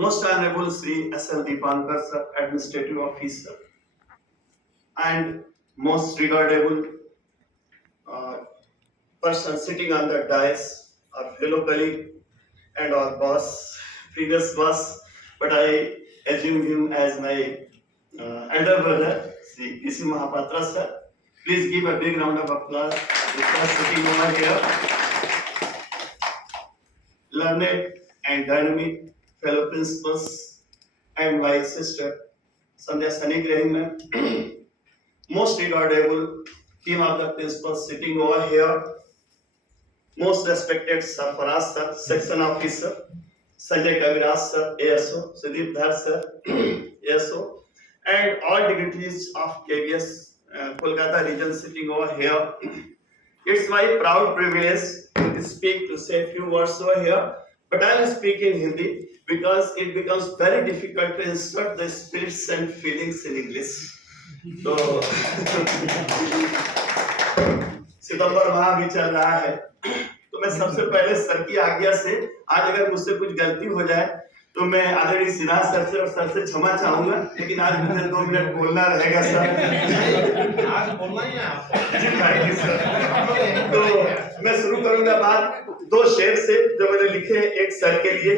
Most Honorable Sri S.L. Deepankar Sir, Administrative Officer, and most regardable person sitting on the dais, our fellow colleague and our boss, previous boss, but I assume him as my elder brother, Sri P.C. Mahapatra Sir. Please give a big round of applause because sitting over here. Learned and dynamic fellow principals and my sister Sandhya Sanigrahi ma'am, most regardable team of the principals sitting over here, most respected Sir Faraz Sir, section officer, Sanjay Kaviraj Sir, ASO, Sudeep Dhar Sir, ASO, and all dignitaries of KBS Kolkata region sitting over here. It's my proud privilege to speak, to say a few words over here, but I will speak in Hindi because it becomes very difficult to insert the spirits and feelings in English. तो सितंबर माह भी चल रहा है, तो मैं सबसे पहले सर की आज्ञा से आज अगर मुझसे कुछ गलती हो जाए तो मैं आदरणीय सिन्हा सर से और सर से क्षमा चाहूंगा, लेकिन आज मुझे 2 मिनट बोलना रहेगा सर। आज बोलना ही है आपको। Thank you sir. तो मैं शुरू करूंगा बात 2 शेर से जो मैंने लिखे, एक सर के लिए।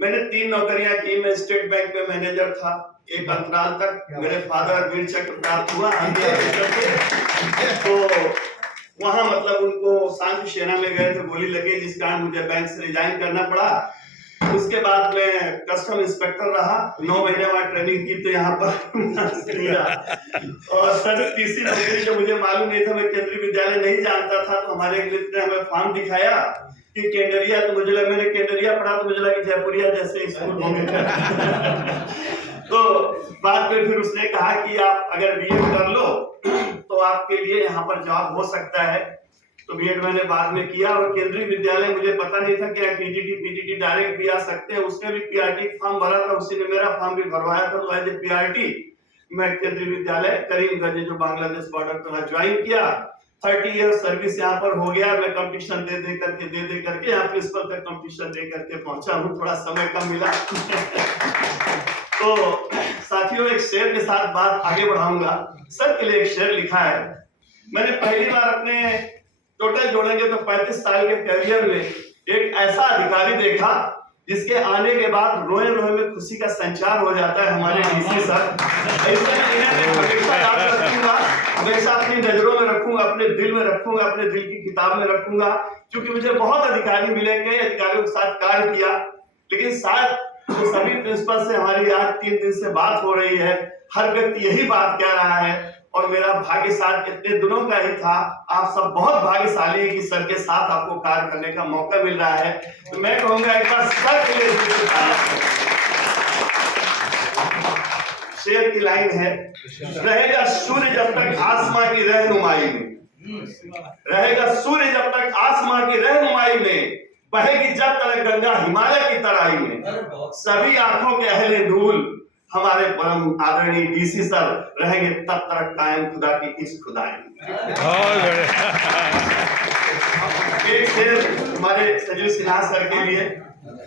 मैंने 3 नौकरियां की। मैं स्टेट बैंक में मैनेजर था, एक अंतराल तक मेरे फादर वीर चक्र प्राप्त हुआ तो वहां मतलब उनको शांति सेना में गए थे, गोली लगी जिस कारण मुझे बैंक से रिजाइन करना पड़ा। उसके बाद मैं कस्टम इंस्पेक्टर रहा, 9 महीने बाद ट्रेनिंग की तो यहाँ पर और सर तीसरी नौकरी जो मुझे मालूम नहीं था, मैं केंद्रीय विद्यालय नहीं जानता था, तो हमारे एक मित्र ने हमें फॉर्म दिखाया कि केंद्रिया, तो मुझे लगा, मैंने केंद्रिया पढ़ा तो मुझे लगा कि जयपुरिया जैसे स्कूल होंगे तो बाद में फिर उसने कहा कि आप अगर बीएड कर लो तो आपके लिए यहाँ पर जॉब हो सकता है। तो बीएड मैंने बाद में किया और केंद्रीय विद्यालय मुझे पता नहीं था कि पीटीटी डायरेक्ट भी आ सकते हैं, उसमें भी पीआरटी फॉर्म भरा था, उसी ने मेरा फॉर्म भी भरवाया था। तो एज ए पीआरटी मैं केंद्रीय विद्यालय करीमगंज जो बांग्लादेश बॉर्डर पर ज्वाइन किया। 30 ईयर सर्विस यहाँ पर हो गया। मैं कंपटीशन दे करके यहाँ प्रिंसिपल तक कंपटीशन दे करके पहुंचा हूँ, थोड़ा समय कम मिला तो साथियों एक शेर के साथ बात आगे बढ़ाऊंगा। सर के लिए एक शेर लिखा है। मैंने पहली बार अपने टोटल जोड़ेंगे तो 35 साल के करियर में एक ऐसा अधिकारी देखा जिसके आने के बाद रोए में खुशी का संचार हो जाता है। हमारे डीसी सर, ऐसे हमेशा याद रखूंगा, हमेशा अपनी नजरों में रखूंगा, अपने दिल में रखूंगा, अपने दिल की किताब में रखूंगा, क्योंकि मुझे बहुत अधिकारी मिले, कई अधिकारियों के साथ कार्य किया, लेकिन शायद तो सभी प्रिंसिपल से हमारी आज 3 दिन से बात हो रही है। हर व्यक्ति यही बात कह रहा है और मेरा भाग्य साथ इतने दिनों का ही था। आप सब बहुत भाग्यशाली हैं कि सर के साथ आपको कार्य करने का मौका मिल रहा है। तो मैं कहूंगा एक बार सर के लिए शेर की लाइन है, रहेगा सूर्य जब तक आसमां की रहनुमाई में, रहेगा सूर्य जब तक आसमां की रहनुमाई में, बहेगी जब तक गंगा हिमालय की तराई में, सभी आंखों के अहले धूल हमारे परम आदरणीय डीसी सर रहेंगे तब तक कायम खुदा की इस खुदाई में। एक शेर हमारे सजीव सिन्हा सर के लिए।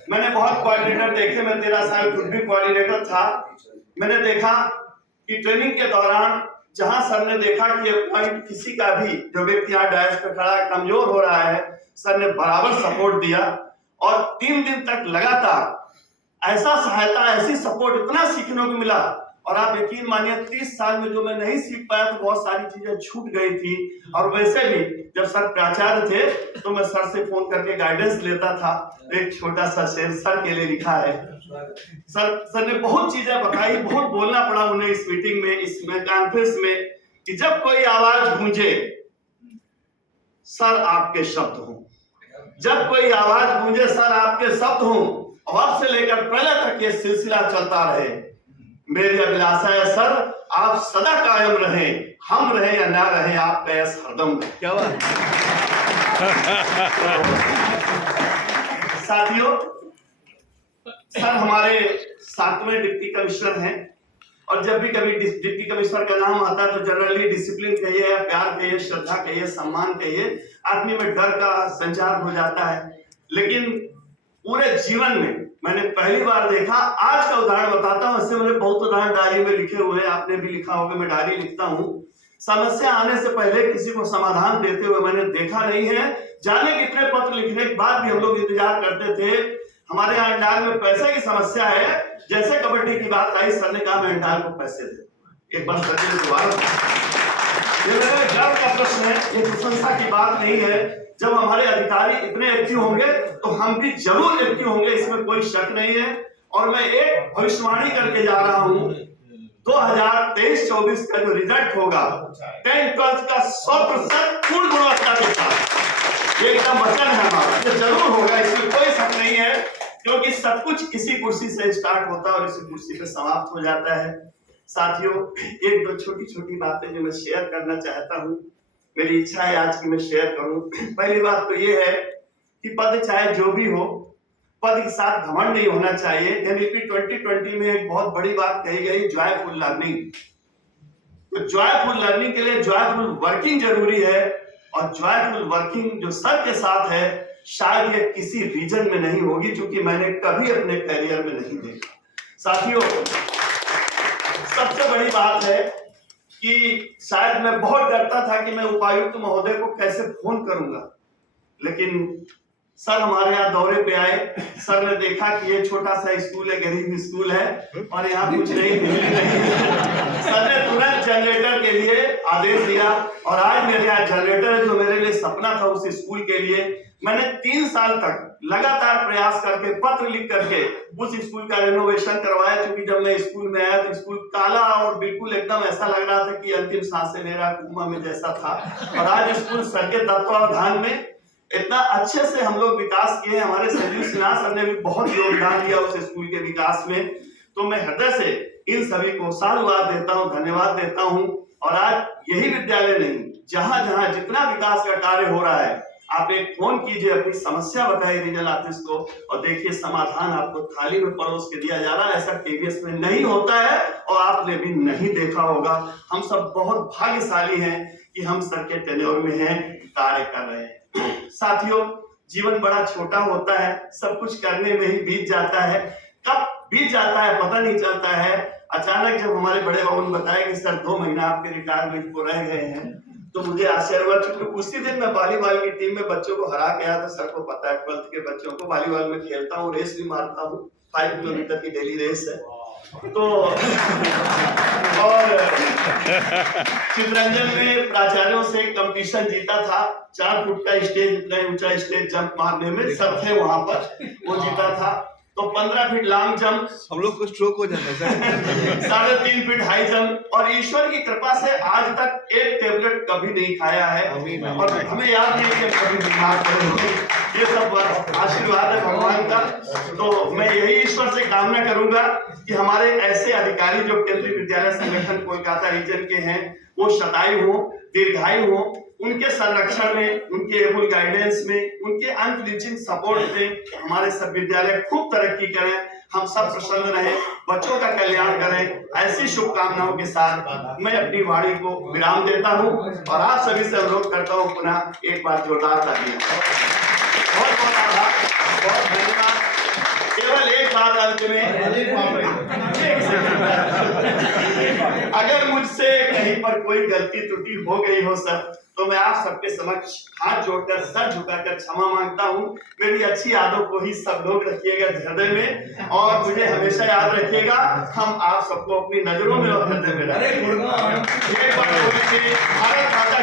मैंने बहुत कोऑर्डिनेटर देखे, मैं 13 साल खुद भी कोऑर्डिनेटर था। मैंने देखा कि ट्रेनिंग के दौरान जहां सर ने देखा कि पॉइंट किसी का भी जो व्यक्ति यहाँ डायस पे खड़ा है कमजोर हो रहा है, सर ने बराबर सपोर्ट दिया और 3 दिन तक लगातार ऐसा सहायता, ऐसी सपोर्ट, इतना सीखने को मिला। और आप यकीन मानिए 30 साल में जो मैं नहीं सीख पाया तो बहुत सारी चीजें छूट गई थी। और वैसे भी जब सर प्राचार्य थे तो मैं सर से फोन करके गाइडेंस लेता था। एक छोटा सा शेर सर के लिए लिखा है। सर ने बहुत चीजें बताई, बहुत बोलना पड़ा उन्हें इस मीटिंग में, इस कॉन्फ्रेंस में, कि जब कोई आवाज गूंजे सर आपके शब्द हो, जब कोई आवाज गूंजे सर आपके शब्द हो, और अब से लेकर प्रलय तक ये सिलसिला चलता रहे। मेरी अभिलाषा है सर आप सदा कायम रहें, हम रहें या ना रहें आपका यश हरदम रहे। क्या बात साथियों, सर हमारे 7वें डिप्टी कमिश्नर हैं और जब भी कभी डिप्टी कमिश्नर का नाम आता है तो जनरली डिसिप्लिन कहिए या प्यार कहिए, श्रद्धा कहिए, सम्मान कहिए, आदमी में डर का संचार हो जाता है। लेकिन जीवन में मैंने पहली बार देखा। आज का उदाहरण बताता हूँ, इससे मैंने बहुत उदाहरण डायरी में लिखे हुए, आपने भी लिखा होगा, मैं डायरी लिखता हूँ। समस्या आने से पहले किसी को समाधान देते हुए मैंने देखा नहीं है। जाने कितने पत्र लिखने के बाद भी हम लोग इंतजार करते थे। हमारे यहाँ अंडाल में पैसे की समस्या है, जैसे कबड्डी की बात आई सर ने कहा मैं अंडाल को पैसे दे। एक बार सर ने दोबारा, ये मेरे गर्व का प्रश्न है, ये प्रशंसा की बात नहीं है। जब हमारे अधिकारी इतने एक्टिव होंगे तो हम भी जरूर एक्टिव होंगे, इसमें कोई शक नहीं है। और मैं एक भविष्यवाणी करके जा रहा हूँ, 2023-24 का जो रिजल्ट होगा 10th-12th का 100% पूर्ण गुणवत्ता के साथ, ये एकदम वचन है हमारा, ये जरूर होगा, इसमें कोई शक नहीं है। क्योंकि सब कुछ इसी कुर्सी से स्टार्ट होता है और इसी कुर्सी पे समाप्त हो जाता है। साथियों, एक दो छोटी छोटी बातें जो मैं शेयर करना चाहता हूँ, मेरी इच्छा है आज की मैं शेयर करूं। पहली बात तो ये है कि पद चाहे जो भी हो, पद के साथ घमंड नहीं होना चाहिए। एनईपी 2020 में एक बहुत बड़ी बात कही गई, जॉयफुल लर्निंग। तो जॉयफुल लर्निंग के लिए जॉयफुल वर्किंग जरूरी है, और जॉयफुल वर्किंग जो सर के साथ है शायद ये किसी रीजन में नहीं होगी, क्योंकि मैंने कभी अपने करियर में नहीं देखा। साथियों, सबसे बड़ी बात है कि शायद मैं बहुत डरता था कि मैं उपायुक्त महोदय को कैसे फोन करूंगा, लेकिन सर हमारे यहाँ दौरे पे आए। सर ने देखा कि ये छोटा सा स्कूल है, गरीब स्कूल है और यहाँ कुछ नहीं, बिजली नहीं है। सर ने तुरंत जनरेटर के लिए आदेश दिया और आज मेरे यहाँ जनरेटर है, जो मेरे लिए सपना था उस स्कूल के लिए। मैंने 3 साल तक लगातार प्रयास करके, पत्र लिख करके उस स्कूल का रेनोवेशन करवाया। क्योंकि जब मैं स्कूल में आया तो स्कूल काला और बिल्कुल एकदम ऐसा लग रहा था कि अंतिम सांसें ले रहा कुआं में जैसा था। और आज स्कूल सर के तत्वावधान में इतना अच्छे से हम लोग विकास किए। हमारे संजीव सिन्हा सर ने भी बहुत योगदान दिया उस स्कूल के विकास में। तो मैं हृदय से इन सभी को साधुवाद देता हूँ, धन्यवाद देता हूँ। और आज यही विद्यालय नहीं, जहां जहां जितना विकास का कार्य हो रहा है, आप एक फोन कीजिए, अपनी समस्या बताइए रीजनल ऑफिस को, और देखिए समाधान आपको थाली में परोस के दिया जा रहा है। ऐसा केवीएस में नहीं होता है और आपने भी नहीं देखा होगा। हम सब बहुत भाग्यशाली हैं कि हम सर के टेन्योर में हैं, कार्य कर रहे हैं। साथियों, जीवन बड़ा छोटा होता है, सब कुछ करने में ही बीत जाता है। कब बीत जाता है पता नहीं चलता है। अचानक जब हमारे बड़े बाबू ने बताया कि सर 2 महीना आपके रिटायरमेंट को रह गए हैं, तो मुझे आश्चर्य हुआ। क्योंकि उसी दिन मैं वॉलीबॉल की टीम में बच्चों को हरा के आया था। सर को पता है 12th के बच्चों को वॉलीबॉल में खेलता हूँ, रेस भी मारता हूँ, 5 किलोमीटर की डेली रेस है। तो और चित्रंजन में प्राचार्यों से कंपटीशन जीता था, 4 फुट का स्टेज, इतना ऊंचा स्टेज जंप मारने में सर थे वहां पर, वो जीता था। तो 15 फीट लॉन्ग जंप, हम लोग को स्ट्रोक हो जाता है सर। 3.5 फीट हाई जंप, और ईश्वर की कृपा से आज तक एक टेबलेट कभी नहीं खाया है। और हमें याद नहीं कि कभी बीमार पड़े, ये सब आशीर्वाद है भगवान का। तो मैं यही ईश्वर से कामना करूंगा कि हमारे ऐसे अधिकारी जो केंद्रीय विद्यालय संगठन कोलकाता रीजन के हैं, वो शतायु हो, दीर्घायु हो, उनके संरक्षण में, उनके एबल गाइडेंस में, उनके अनफ्लिंचिंग सपोर्ट में हमारे सब विद्यालय खूब तरक्की करें, हम सब प्रसन्न रहें, बच्चों का कल्याण करें। ऐसी शुभकामनाओं के साथ मैं अपनी वाणी को विराम देता हूं और आप सभी से अनुरोध करता हूं पुनः एक बार जोरदार तालियां। बहुत बहुत आभार, बहुत धन्यवाद। केवल एक बात अंत में, अगर मुझसे कहीं पर कोई गलती त्रुटि हो गई हो सर, तो मैं आप सबके समक्ष हाथ जोड़कर, सर झुकाकर क्षमा मांगता हूँ। मेरी अच्छी यादों को ही सब लोग रखिएगा हृदय में, और मुझे हमेशा याद रखिएगा, हम आप सबको अपनी नजरों में और हृदय में रखेंगे। भारत माता